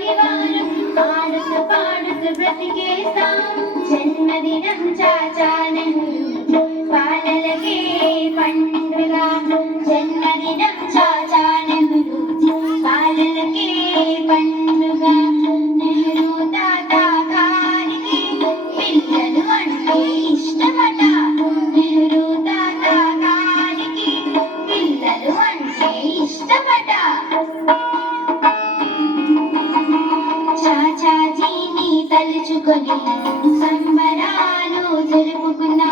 పరివారం ఆడుతూ పాడుతూ బ్రతికేస్తాం. జన్మదినం చాచా నెహ్రూ బాలలకే పండుగ. జన్మదినం చాచా నెహ్రూ బాలలకే పండుగ. నెహ్రూ తాత గారికి పిల్లలు అంటే ఇష్టమట. నెహ్రూ తాత గారికి పిల్లలు అంటే ఇష్టమట. చాచాజీని తలుచుకొని సంబరాలు జరుపుకున్నా.